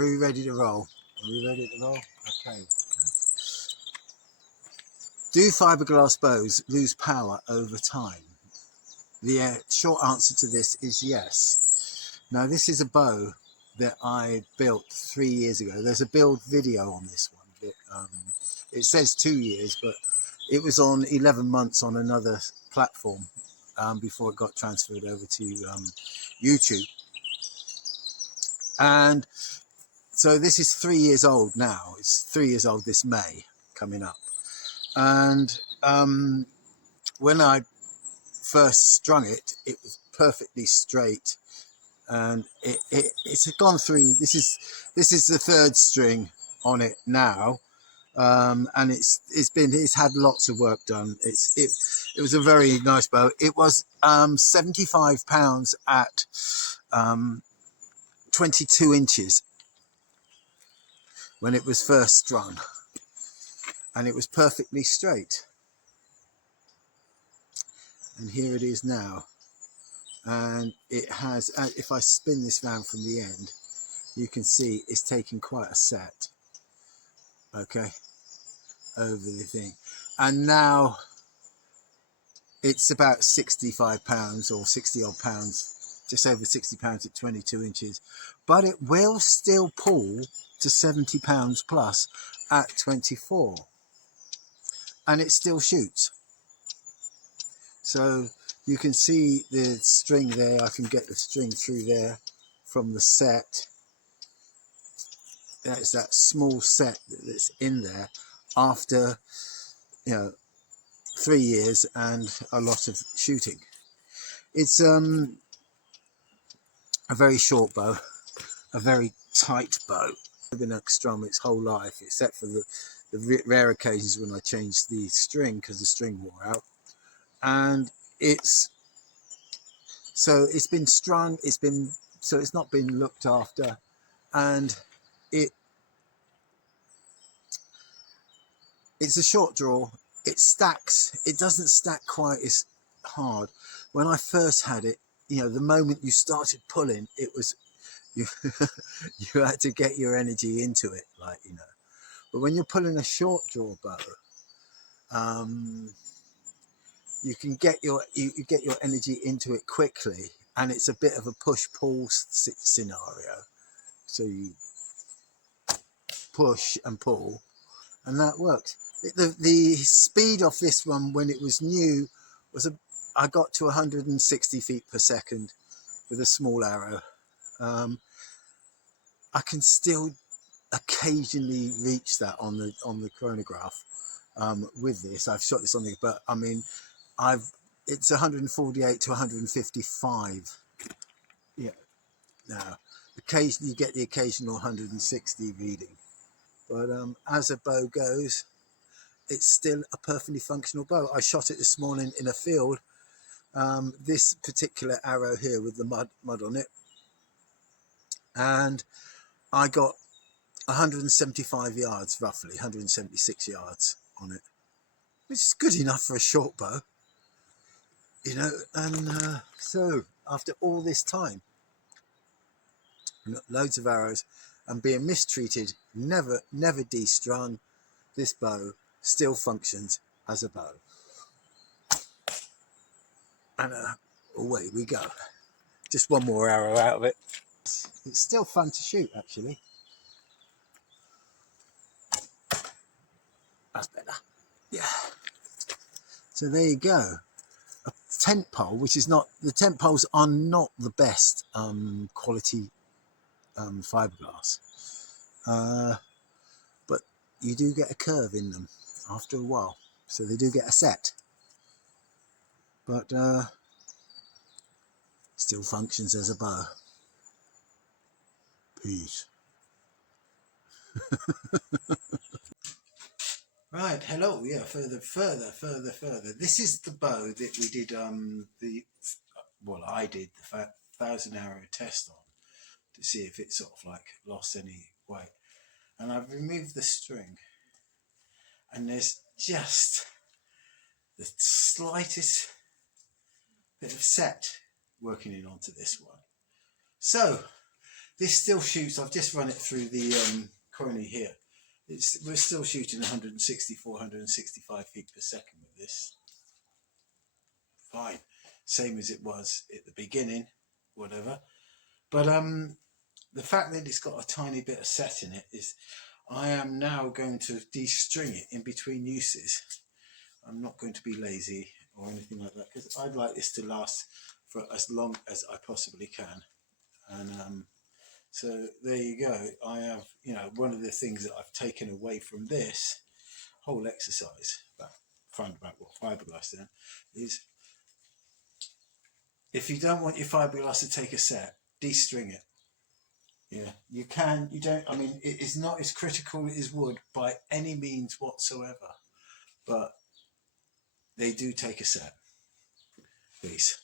Are we ready to roll? Are we ready to roll? Okay. Do fiberglass bows lose power over time? The short answer to this is yes. Now this is a bow that I built 3 years ago. There's a build video on this one. It says 2 years, but it was on 11 months on another platform before it got transferred over to YouTube. And so this is 3 years old now. It's 3 years old this May coming up. And when I first strung it, it was perfectly straight, and it's gone through. This is the third string on it now, and it's had lots of work done. It was a very nice bow. It was £75 at 22 inches when it was first strung, and it was perfectly straight. And here it is now, and it has, if I spin this round from the end, you can see it's taking quite a set, okay, over the thing. And now it's about £65 or 60 odd pounds, just over £60 at 22 inches, but it will still pull to £70 plus at 24, and it still shoots. So you can see the string there. I can get the string through there from the set. That's that small set that's in there after, 3 years and a lot of shooting. It's a very short bow, a very tight bow. I've been strung its whole life, except for the rare occasions when I changed the string because the string wore out. And it's been strung, it's not been looked after, and it's a short draw. It stacks. It doesn't stack quite as hard. When I first had it, the moment you started pulling, it was you you had to get your energy into it, but when you're pulling a short draw bow, you can get your energy into it quickly, and it's a bit of a push-pull scenario. So you push and pull, and that works. The speed of this one when it was new was I got to 160 feet per second with a small arrow. I can still occasionally reach that on the chronograph with this. I've shot this on the, but I mean, it's 148 to 155. Yeah. Now, occasionally you get the occasional 160 reading, but as a bow goes, it's still a perfectly functional bow. I shot it this morning in a field. This particular arrow here with the mud on it, and I got 175 yards, roughly 176 yards on it, which is good enough for a short bow, and so after all this time, loads of arrows and being mistreated, never de-strung, this bow still functions as a bow. And away we go. Just one more arrow out of it. It's still fun to shoot, actually. That's better. Yeah. So there you go. A tent pole, which is not, the tent poles are not the best quality fiberglass, but you do get a curve in them after a while, so they do get a set, but still functions as a bow. Peace. Right, hello. Yeah, further. This is the bow that we did I did the 1,000 arrow test on to see if it sort of like lost any weight, and I've removed the string, and there's just the slightest bit of set working in onto this one. So This still shoots. I've just run it through the Crony here. We're still shooting 164, 165 feet per second with this. Fine, same as it was at the beginning, whatever. But the fact that it's got a tiny bit of set in it is, I am now going to de-string it in between uses. I'm not going to be lazy or anything like that, because I'd like this to last for as long as I possibly can. And so there you go. I have, you know, one of the things that I've taken away from this whole exercise, find about what fiberglass then, is if you don't want your fiberglass to take a set, de-string it. Yeah, you can, you don't, I mean, it is not as critical as wood by any means whatsoever, but they do take a set. Peace.